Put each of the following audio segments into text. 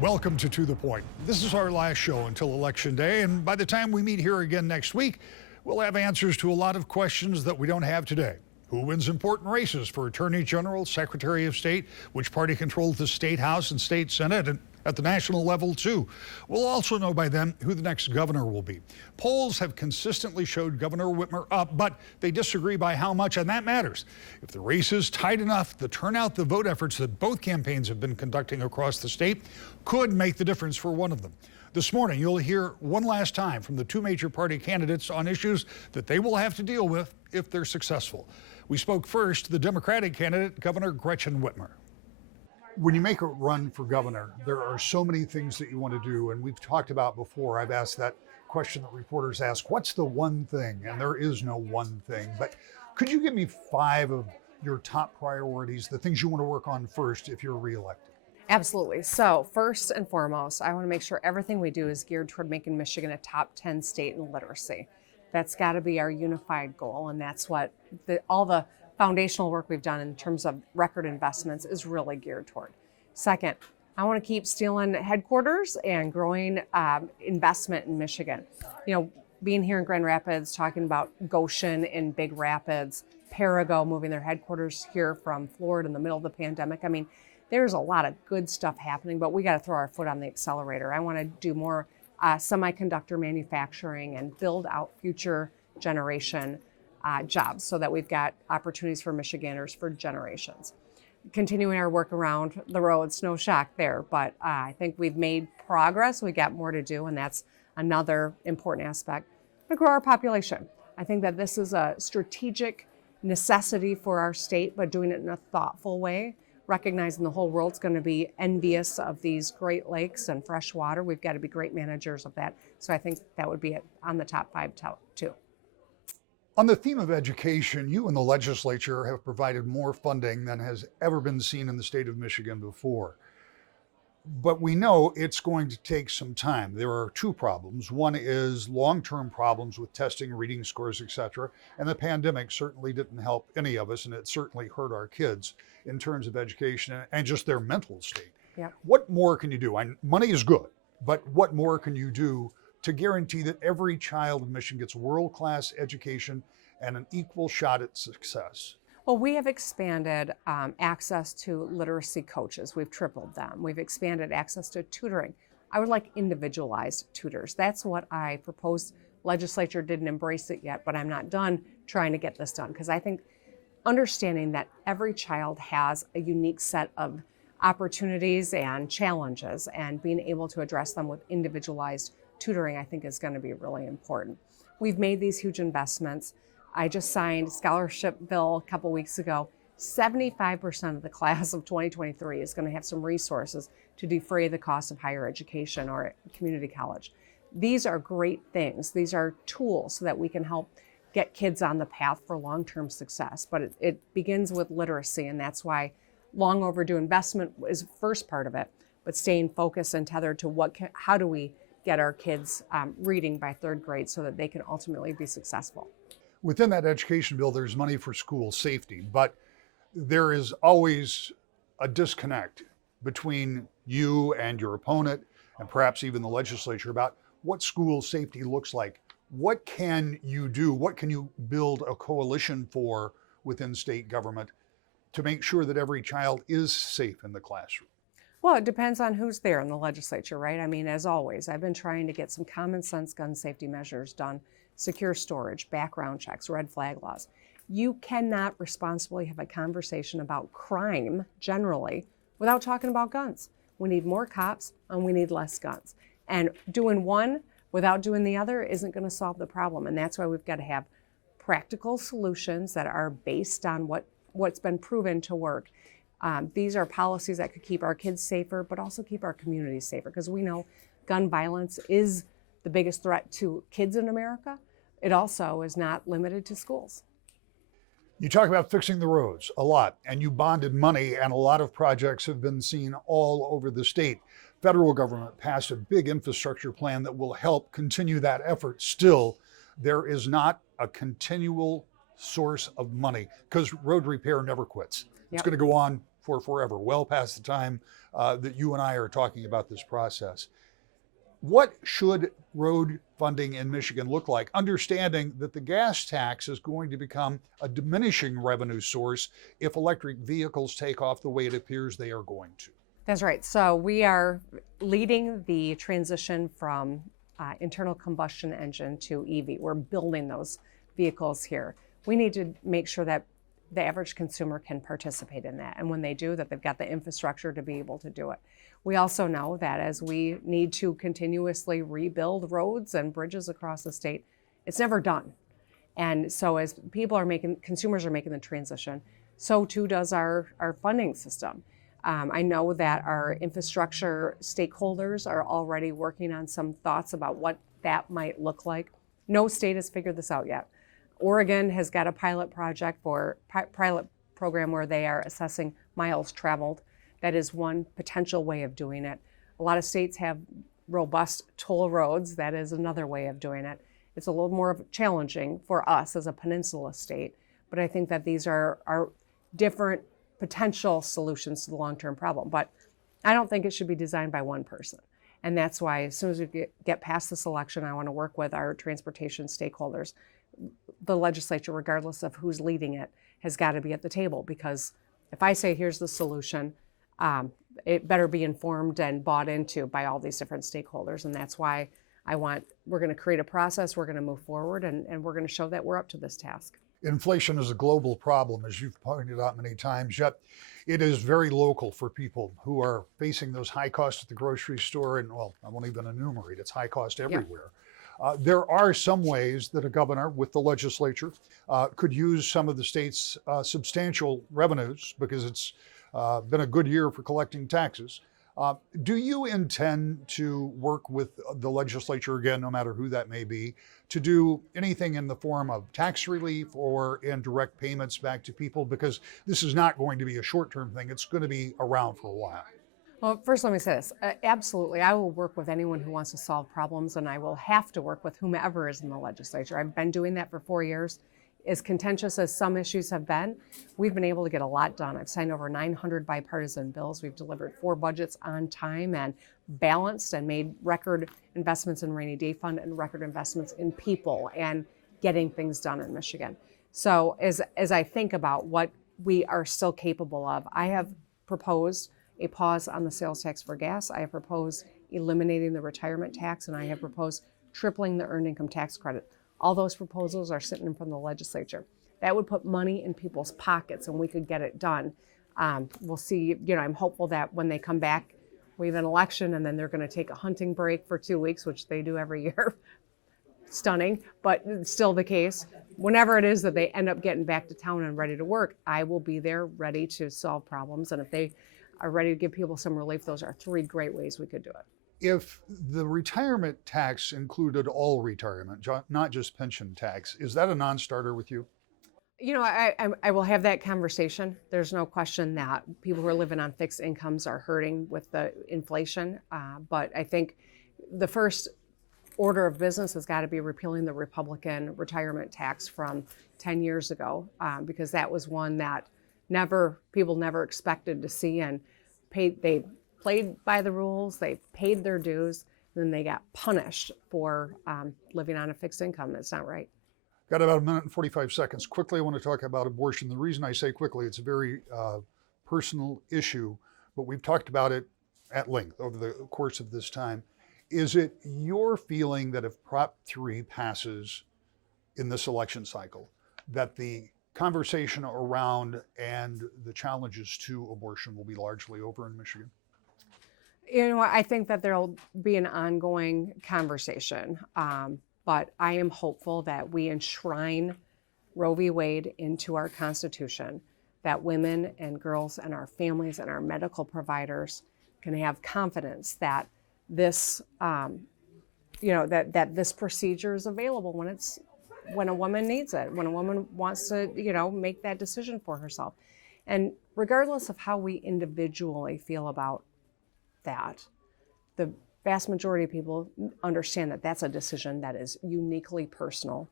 Welcome to The Point. This is our last show until Election Day, and by the time we meet here again next week, we'll have answers to a lot of questions that we don't have today. Who wins important races for Attorney General, Secretary of State? Which party controls the State House and State Senate? And at the national level, too. We'll also know by then who the next governor will be. Polls have consistently showed Governor Whitmer up, but they disagree by how much, and that matters. If the race is tight enough, the turnout, the vote efforts that both campaigns have been conducting across the state could make the difference for one of them. This morning, you'll hear one last time from the two major party candidates on issues that they will have to deal with if they're successful. We spoke first to the Democratic candidate, Governor Gretchen Whitmer. When you make a run for governor, there are so many things that you want to do. And we've talked about before, I've asked that question that reporters ask, what's the one thing? And there is no one thing. But could you give me 5 of your top priorities, the things you want to work on first if you're reelected? Absolutely. So first and foremost, I want to make sure everything we do is geared toward making Michigan a top 10 state in literacy. That's got to be our unified goal. And that's what all the foundational work we've done in terms of record investments is really geared toward. Second, I want to keep stealing headquarters and growing investment in Michigan. You know, being here in Grand Rapids, talking about Goshen in Big Rapids, Perigo moving their headquarters here from Florida in the middle of the pandemic. I mean, there's a lot of good stuff happening, but we got to throw our foot on the accelerator. I want to do more semiconductor manufacturing and build out future generation jobs so that we've got opportunities for Michiganders for generations. Continuing our work around the roads, no shock there, but I think we've made progress. We got more to do, and that's another important aspect. To grow our population. I think that this is a strategic necessity for our state, but doing it in a thoughtful way, recognizing the whole world's going to be envious of these Great Lakes and fresh water. We've got to be great managers of that. So I think that would be on the top 5 too. On the theme of education, you and the legislature have provided more funding than has ever been seen in the state of Michigan before. But we know it's going to take some time. There are 2 problems. One is long-term problems with testing, reading scores, etc. And the pandemic certainly didn't help any of us, and it certainly hurt our kids in terms of education and just their mental state. Yep. What more can you do? Money is good, but what more can you do to guarantee that every child in Michigan gets world-class education and an equal shot at success? Well, we have expanded access to literacy coaches. We've tripled them. We've expanded access to tutoring. I would like individualized tutors. That's what I proposed. Legislature didn't embrace it yet, but I'm not done trying to get this done because I think understanding that every child has a unique set of opportunities and challenges and being able to address them with individualized tutoring, I think is going to be really important. We've made these huge investments. I just signed a scholarship bill a couple weeks ago. 75% of the class of 2023 is going to have some resources to defray the cost of higher education or community college. These are great things. These are tools so that we can help get kids on the path for long-term success. But it begins with literacy, and that's why long overdue investment is the first part of it, but staying focused and tethered to how do we get our kids reading by 3rd grade so that they can ultimately be successful. Within that education bill, there's money for school safety, but there is always a disconnect between you and your opponent, and perhaps even the legislature, about what school safety looks like. What can you do? What can you build a coalition for within state government to make sure that every child is safe in the classroom? Well, it depends on who's there in the legislature, right? I mean, as always, I've been trying to get some common sense gun safety measures done, secure storage, background checks, red flag laws. You cannot responsibly have a conversation about crime generally without talking about guns. We need more cops and we need less guns. And doing one without doing the other isn't going to solve the problem. And that's why we've got to have practical solutions that are based on what's been proven to work. These are policies that could keep our kids safer, but also keep our communities safer, because we know gun violence is the biggest threat to kids in America. It also is not limited to schools. You talk about fixing the roads a lot, and you bonded money, and a lot of projects have been seen all over the state. Federal government passed a big infrastructure plan that will help continue that effort. Still, there is not a continual source of money because road repair never quits. It's going to go on for forever, well past the time that you and I are talking about this process. What should road funding in Michigan look like, understanding that the gas tax is going to become a diminishing revenue source if electric vehicles take off the way it appears they are going to? That's right. So we are leading the transition from internal combustion engine to EV. We're building those vehicles here. We need to make sure that the average consumer can participate in that. And when they do, that they've got the infrastructure to be able to do it. We also know that as we need to continuously rebuild roads and bridges across the state, it's never done. And so as consumers are making the transition, so too does our funding system. I know that our infrastructure stakeholders are already working on some thoughts about what that might look like. No state has figured this out yet. Oregon has got a pilot program where they are assessing miles traveled. That is one potential way of doing it. A lot of states have robust toll roads. That is another way of doing it. It's a little more challenging for us as a peninsula state, but I think that these are different potential solutions to the long-term problem. But I don't think it should be designed by one person. And that's why as soon as we get past this election, I want to work with our transportation stakeholders. The legislature, regardless of who's leading it, has got to be at the table, because if I say here's the solution, it better be informed and bought into by all these different stakeholders. And that's why we're going to create a process, we're going to move forward, and we're going to show that we're up to this task. Inflation is a global problem, as you've pointed out many times, yet it is very local for people who are facing those high costs at the grocery store. And well, I won't even enumerate, it's high cost everywhere. There are some ways that a governor with the legislature could use some of the state's substantial revenues, because it's been a good year for collecting taxes. Do you intend to work with the legislature, again, no matter who that may be, to do anything in the form of tax relief or in direct payments back to people? Because this is not going to be a short-term thing. It's going to be around for a while. Well, first let me say this. Absolutely, I will work with anyone who wants to solve problems, and I will have to work with whomever is in the legislature. I've been doing that for 4 years. As contentious as some issues have been, we've been able to get a lot done. I've signed over 900 bipartisan bills. We've delivered 4 budgets on time and balanced, and made record investments in rainy day fund and record investments in people and getting things done in Michigan. So as I think about what we are still capable of, I have proposed a pause on the sales tax for gas. I have proposed eliminating the retirement tax, and I have proposed tripling the earned income tax credit. All those proposals are sitting in front of the legislature. That would put money in people's pockets, and we could get it done. We'll see. I'm hopeful that when they come back, we have an election, and then they're going to take a hunting break for 2 weeks, which they do every year. Stunning, but it's still the case. Whenever it is that they end up getting back to town and ready to work, I will be there ready to solve problems. And if they are ready to give people some relief, those are 3 great ways we could do it. If the retirement tax included all retirement, not just pension tax, is that a non-starter with you? I will have that conversation. There's no question that people who are living on fixed incomes are hurting with the inflation. But I think the first order of business has got to be repealing the Republican retirement tax from 10 years ago, because that was one that people never expected to see, and they played by the rules, they paid their dues, and then they got punished for living on a fixed income. That's not right. Got about 1 minute and 45 seconds. Quickly, I want to talk about abortion. The reason I say quickly, it's a very personal issue, but we've talked about it at length over the course of this time. Is it your feeling that if Prop 3 passes in this election cycle, that the conversation around and the challenges to abortion will be largely over in Michigan? I think that there'll be an ongoing conversation, but I am hopeful that we enshrine Roe v. Wade into our Constitution, that women and girls and our families and our medical providers can have confidence that this, that this procedure is available when a woman needs it, when a woman wants to, make that decision for herself. And regardless of how we individually feel about that, the vast majority of people understand that that's a decision that is uniquely personal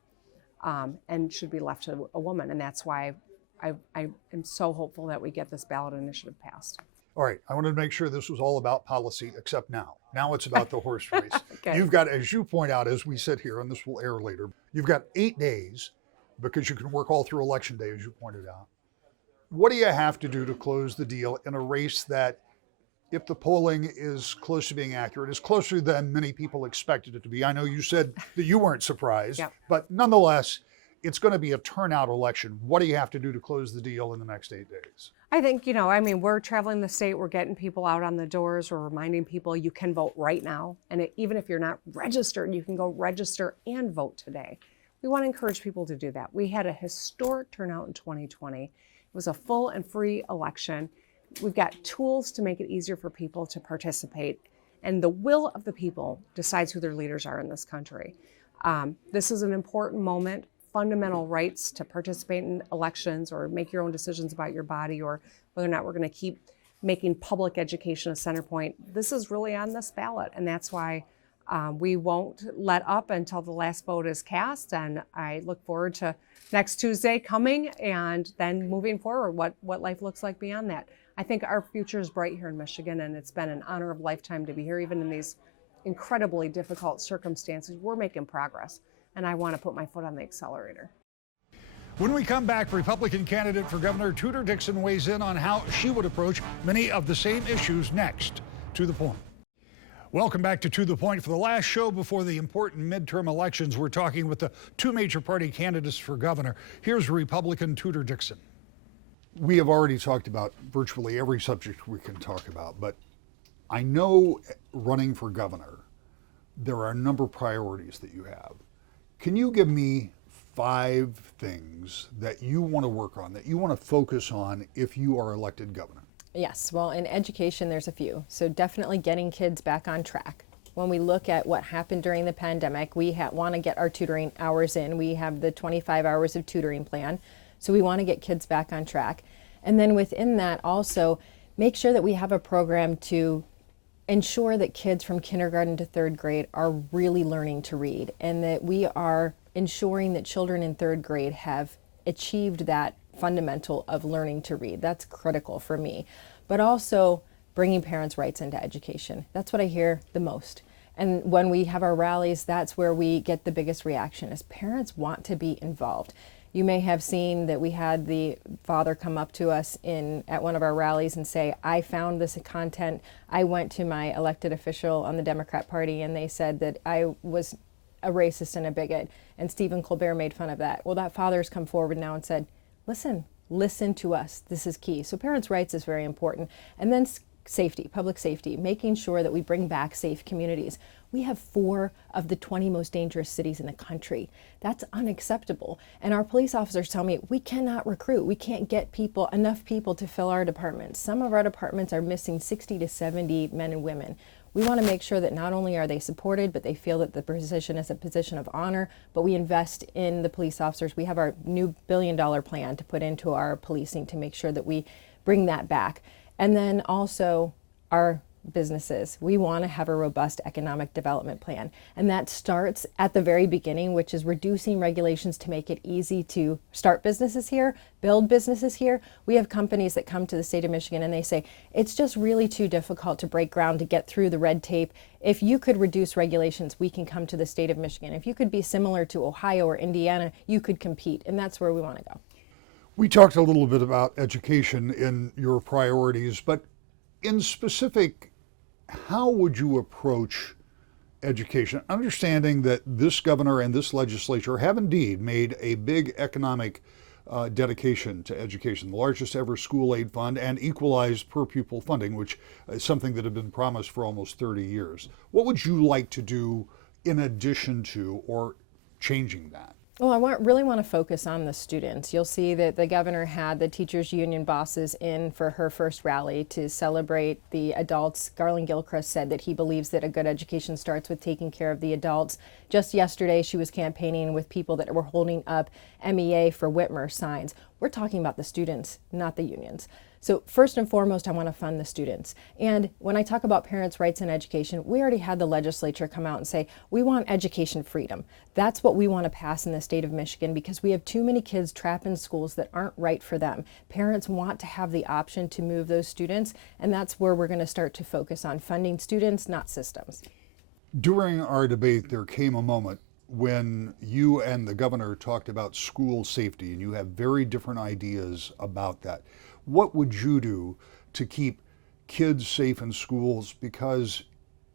and should be left to a woman. And that's why I am so hopeful that we get this ballot initiative passed. All right, I wanted to make sure this was all about policy, except now. Now it's about the horse race. Okay. You've got, as you point out, as we sit here, and this will air later, you've got 8 days because you can work all through election day, as you pointed out. What do you have to do to close the deal in a race that, if the polling is close to being accurate, is closer than many people expected it to be? I know you said that you weren't surprised, Yep. but nonetheless, it's going to be a turnout election. What do you have to do to close the deal in the next 8 days? I think, we're traveling the state, we're getting people out on the doors, we're reminding people you can vote right now. And even if you're not registered, you can go register and vote today. We want to encourage people to do that. We had a historic turnout in 2020. It was a full and free election. We've got tools to make it easier for people to participate. And the will of the people decides who their leaders are in this country. This is an important moment. Fundamental rights to participate in elections or make your own decisions about your body, or whether or not we're going to keep making public education a center point. This is really on this ballot, and that's why we won't let up until the last vote is cast. And I look forward to next Tuesday coming and then moving forward, what life looks like beyond that. I think our future is bright here in Michigan, and it's been an honor of a lifetime to be here, even in these incredibly difficult circumstances. We're making progress, and I want to put my foot on the accelerator. When we come back, Republican candidate for governor Tudor Dixon weighs in on how she would approach many of the same issues next. To the Point. Welcome back to The Point. For the last show before the important midterm elections, we're talking with the 2 major party candidates for governor. Here's Republican Tudor Dixon. We have already talked about virtually every subject we can talk about, but I know running for governor, there are a number of priorities that you have. Can you give me 5 things that you want to work on, that you want to focus on if you are elected governor? Yes, well, in education, there's a few. So definitely getting kids back on track. When we look at what happened during the pandemic, we want to get our tutoring hours in. We have the 25 hours of tutoring plan. So we want to get kids back on track. And then within that also, make sure that we have a program to ensure that kids from kindergarten to 3rd grade are really learning to read, and that we are ensuring that children in 3rd grade have achieved that fundamental of learning to read. That's critical for me. But also bringing parents' rights into education. That's what I hear the most. And when we have our rallies, that's where we get the biggest reaction, is parents want to be involved. You may have seen that we had the father come up to us at one of our rallies and say, I found this content. I went to my elected official on the Democrat Party and they said that I was a racist and a bigot, and Stephen Colbert made fun of that. Well, that father's come forward now and said, listen to us. This is key. So parents' rights is very important. And then safety, public safety, making sure that we bring back safe communities. We have 4 of the 20 most dangerous cities in the country. That's unacceptable. And our police officers tell me we cannot recruit. We can't get enough people to fill our departments. Some of our departments are missing 60 to 70 men and women. We want to make sure that not only are they supported, but they feel that the position is a position of honor, but we invest in the police officers. We have our new $1 billion plan to put into our policing to make sure that we bring that back. And then also our businesses. We want to have a robust economic development plan. And that starts at the very beginning, which is reducing regulations to make it easy to start businesses here, build businesses here. We have companies that come to the state of Michigan and they say, it's just really too difficult to break ground, to get through the red tape. If you could reduce regulations, we can come to the state of Michigan. If you could be similar to Ohio or Indiana, you could compete. And that's where we want to go. We talked a little bit about education in your priorities, but in specific, how would you approach education? Understanding that this governor and this legislature have indeed made a big economic dedication to education, the largest ever school aid fund and equalized per pupil funding, which is something that had been promised for almost 30 years. What would you like to do in addition to or changing that? Well, I really want to focus on the students. You'll see that the governor had the teachers union bosses in for her first rally to celebrate the adults. Garland Gilchrist said that he believes that a good education starts with taking care of the adults. Just yesterday, she was campaigning with people that were holding up MEA for Whitmer signs. We're talking about the students, not the unions. So first and foremost, I want to fund the students. And when I talk about parents' rights in education, we already had the legislature come out and say, we want education freedom. That's what we want to pass in the state of Michigan because we have too many kids trapped in schools that aren't right for them. Parents want to have the option to move those students, and that's where we're going to start to focus on funding students, not systems. During our debate, there came a moment when you and the governor talked about school safety, and you have very different ideas about that. What would you do to keep kids safe in schools? Because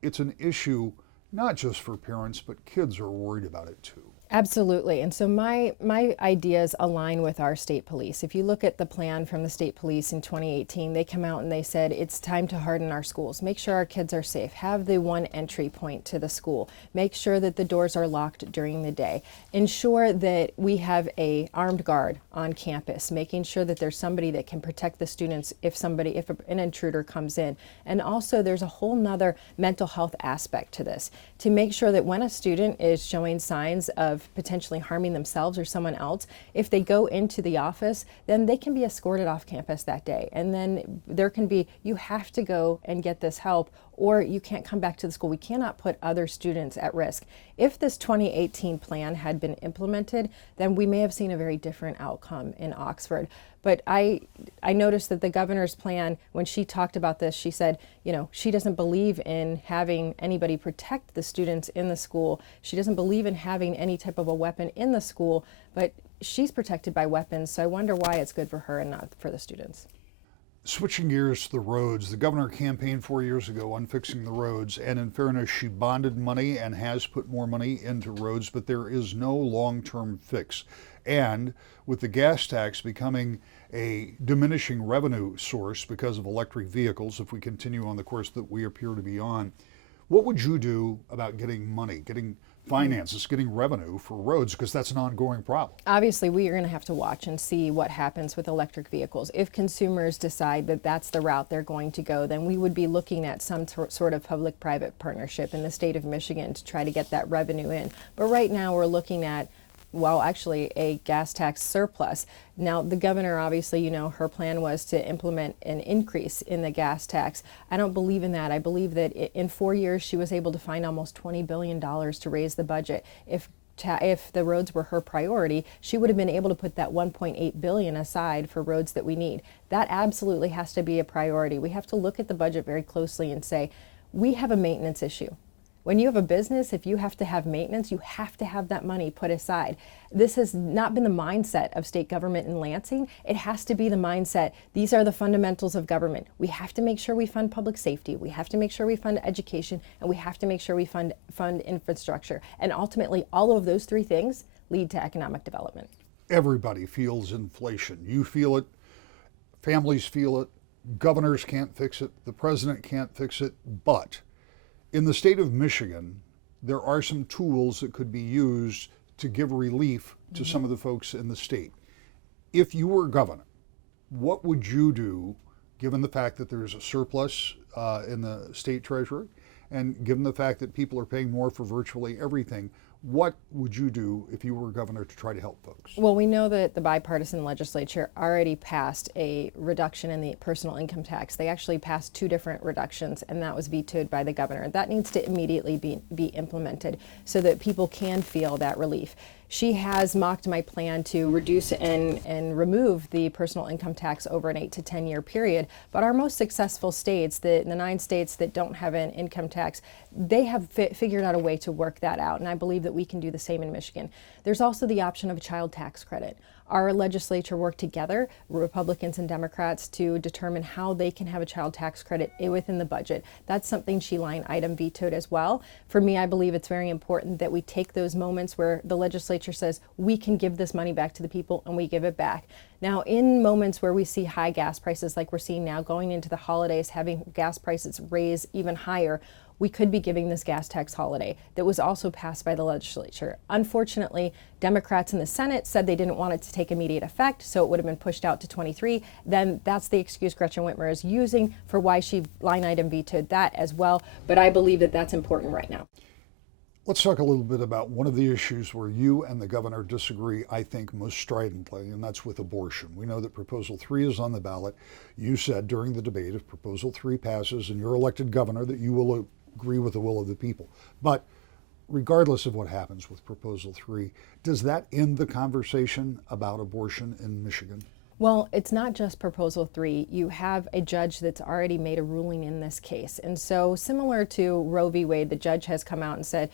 it's an issue not just for parents, but kids are worried about it too. Absolutely. And so my ideas align with our state police. If you look at the plan from the state police in 2018, they come out and they said it's time to harden our schools, make sure our kids are safe, have the one entry point to the school, make sure that the doors are locked during the day, ensure that we have a armed guard on campus, making sure that there's somebody that can protect the students if an intruder comes in. And also there's a whole nother mental health aspect to this, to make sure that when a student is showing signs of potentially harming themselves or someone else, if they go into the office, then they can be escorted off campus that day. And then there can be, you have to go and get this help, or you can't come back to the school. We cannot put other students at risk. If this 2018 plan had been implemented, then we may have seen a very different outcome in Oxford. But I noticed that the governor's plan, when she talked about this, she said, she doesn't believe in having anybody protect the students in the school. She doesn't believe in having any type of a weapon in the school, but she's protected by weapons. So I wonder why it's good for her and not for the students. Switching gears to the roads, the governor campaigned 4 years ago on fixing the roads, and in fairness, she bonded money and has put more money into roads, but there is no long-term fix. And with the gas tax becoming a diminishing revenue source because of electric vehicles, if we continue on the course that we appear to be on, what would you do about getting money, getting finances, getting revenue for roads, because that's an ongoing problem? Obviously, we are going to have to watch and see what happens with electric vehicles. If consumers decide that that's the route they're going to go, then we would be looking at some sort of public-private partnership in the state of Michigan to try to get that revenue in. But right now, we're looking at actually a gas tax surplus. Now, the governor, obviously, her plan was to implement an increase in the gas tax. I don't believe in that. I believe that in 4 years, she was able to find almost $20 billion to raise the budget. If the roads were her priority, she would have been able to put that $1.8 billion aside for roads that we need. That absolutely has to be a priority. We have to look at the budget very closely and say, we have a maintenance issue. When you have a business, if you have to have maintenance, you have to have that money put aside. This has not been the mindset of state government in Lansing. It has to be the mindset. These are the fundamentals of government. We have to make sure we fund public safety. We have to make sure we fund education, and we have to make sure we fund infrastructure. And ultimately, all of those three things lead to economic development. Everybody feels inflation. You feel it, families feel it, governors can't fix it, the president can't fix it, but in the state of Michigan, there are some tools that could be used to give relief to some of the folks in the state. If you were governor, what would you do, given the fact that there's a surplus in the state treasury, and given the fact that people are paying more for virtually everything? What would you do if you were governor to try to help folks? Well, we know that the bipartisan legislature already passed a reduction in the personal income tax. They actually passed 2 different reductions, and that was vetoed by the governor. That needs to immediately be implemented so that people can feel that relief. She has mocked my plan to reduce and remove the personal income tax over an 8 to 10 year period. But our most successful states, the 9 states that don't have an income tax, they have figured out a way to work that out. And I believe that we can do the same in Michigan. There's also the option of a child tax credit. Our legislature worked together, Republicans and Democrats, to determine how they can have a child tax credit within the budget. That's something she line item vetoed as well. For me, I believe it's very important that we take those moments where the legislature says we can give this money back to the people, and we give it back. Now, in moments where we see high gas prices like we're seeing now, going into the holidays, having gas prices raise even higher, we could be giving this gas tax holiday that was also passed by the legislature. Unfortunately, Democrats in the Senate said they didn't want it to take immediate effect, so it would have been pushed out to 23. Then that's the excuse Gretchen Whitmer is using for why she line item vetoed that as well. But I believe that that's important right now. Let's talk a little bit about one of the issues where you and the governor disagree, I think, most stridently, and that's with abortion. We know that Proposal 3 is on the ballot. You said during the debate, if Proposal 3 passes and you're elected governor, that you will agree with the will of the people. But regardless of what happens with Proposal 3, does that end the conversation about abortion in Michigan? Well, it's not just Proposal 3. You have a judge that's already made a ruling in this case. And so similar to Roe v. Wade, the judge has come out and said,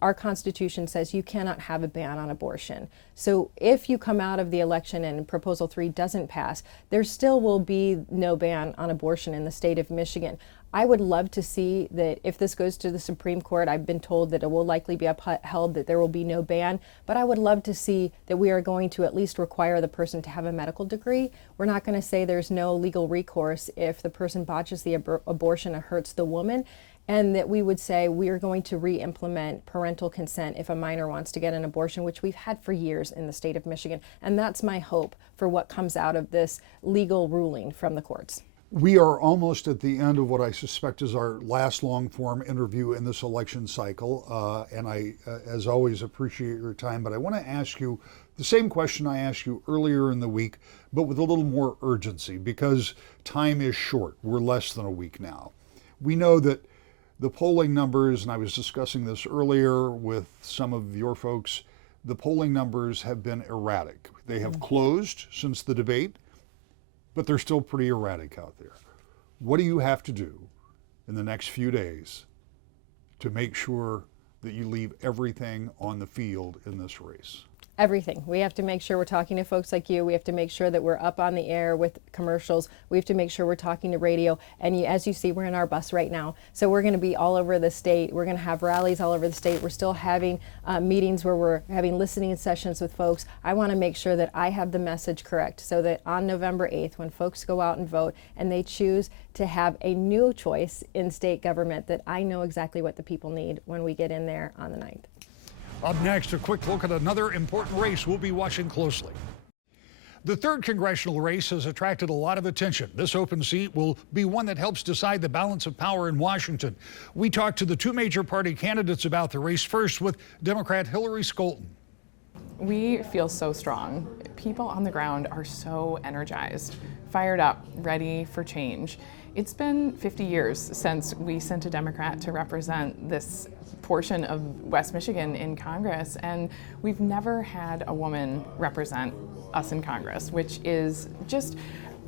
our Constitution says you cannot have a ban on abortion. So if you come out of the election and Proposal 3 doesn't pass, there still will be no ban on abortion in the state of Michigan. I would love to see that if this goes to the Supreme Court, I've been told that it will likely be upheld, that there will be no ban, but I would love to see that we are going to at least require the person to have a medical degree. We're not going to say there's no legal recourse if the person botches the abortion or hurts the woman, and that we would say we are going to re-implement parental consent if a minor wants to get an abortion, which we've had for years in the state of Michigan. And that's my hope for what comes out of this legal ruling from the courts. We are almost at the end of what I suspect is our last long-form interview in this election cycle, and I, as always, appreciate your time. But I want to ask you the same question I asked you earlier in the week, but with a little more urgency, because time is short. We're less than a week now. We know that the polling numbers, and I was discussing this earlier with some of your folks, the polling numbers have been erratic. They have closed since the debate, but they're still pretty erratic out there. What do you have to do in the next few days to make sure that you leave everything on the field in this race? Everything. We have to make sure we're talking to folks like you. We have to make sure that we're up on the air with commercials. We have to make sure we're talking to radio. And as you see, we're in our bus right now. So we're going to be all over the state. We're going to have rallies all over the state. We're still having meetings where we're having listening sessions with folks. I want to make sure that I have the message correct so that on November 8th, when folks go out and vote and they choose to have a new choice in state government, that I know exactly what the people need when we get in there on the 9th. Up next, a quick look at another important race we'll be watching closely. The 3rd congressional race has attracted a lot of attention. This open seat will be one that helps decide the balance of power in Washington. We talked to the 2 major party candidates about the race, first with Democrat Hillary Scholten. We feel so strong. People on the ground are so energized, fired up, ready for change. It's been 50 years since we sent a Democrat to represent this portion of West Michigan in Congress, and we've never had a woman represent us in Congress, which is just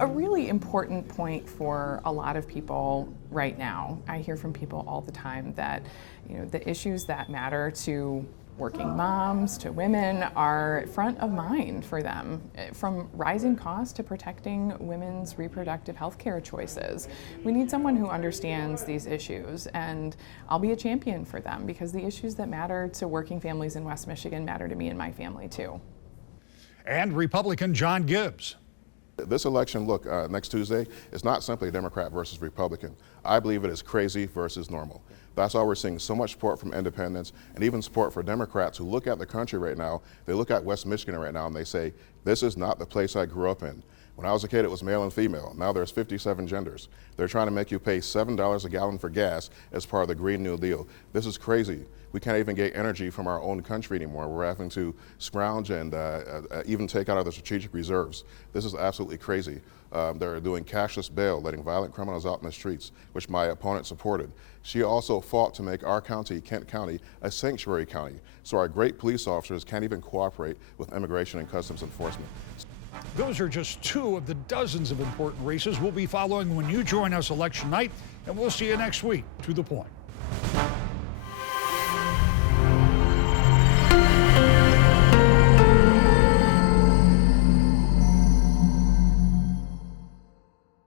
a really important point for a lot of people right now. I hear from people all the time that, the issues that matter to working moms, to women, are front of mind for them, from rising costs to protecting women's reproductive health care choices. We need someone who understands these issues, and I'll be a champion for them because the issues that matter to working families in West Michigan matter to me and my family too. And Republican John Gibbs. This election, next Tuesday, is not simply Democrat versus Republican. I believe it is crazy versus normal. That's why we're seeing so much support from independents and even support for Democrats who look at the country right now. They look at West Michigan right now and they say, this is not the place I grew up in. When I was a kid, it was male and female. Now there's 57 genders. They're trying to make you pay $7 a gallon for gas as part of the Green New Deal. This is crazy. We can't even get energy from our own country anymore. We're having to scrounge and even take out of the strategic reserves. This is absolutely crazy. They're doing cashless bail, letting violent criminals out in the streets, which my opponent supported. She also fought to make our county, Kent County, a sanctuary county, so our great police officers can't even cooperate with immigration and customs enforcement. Those are just 2 of the dozens of important races we'll be following when you join us election night, and we'll see you next week. To the Point.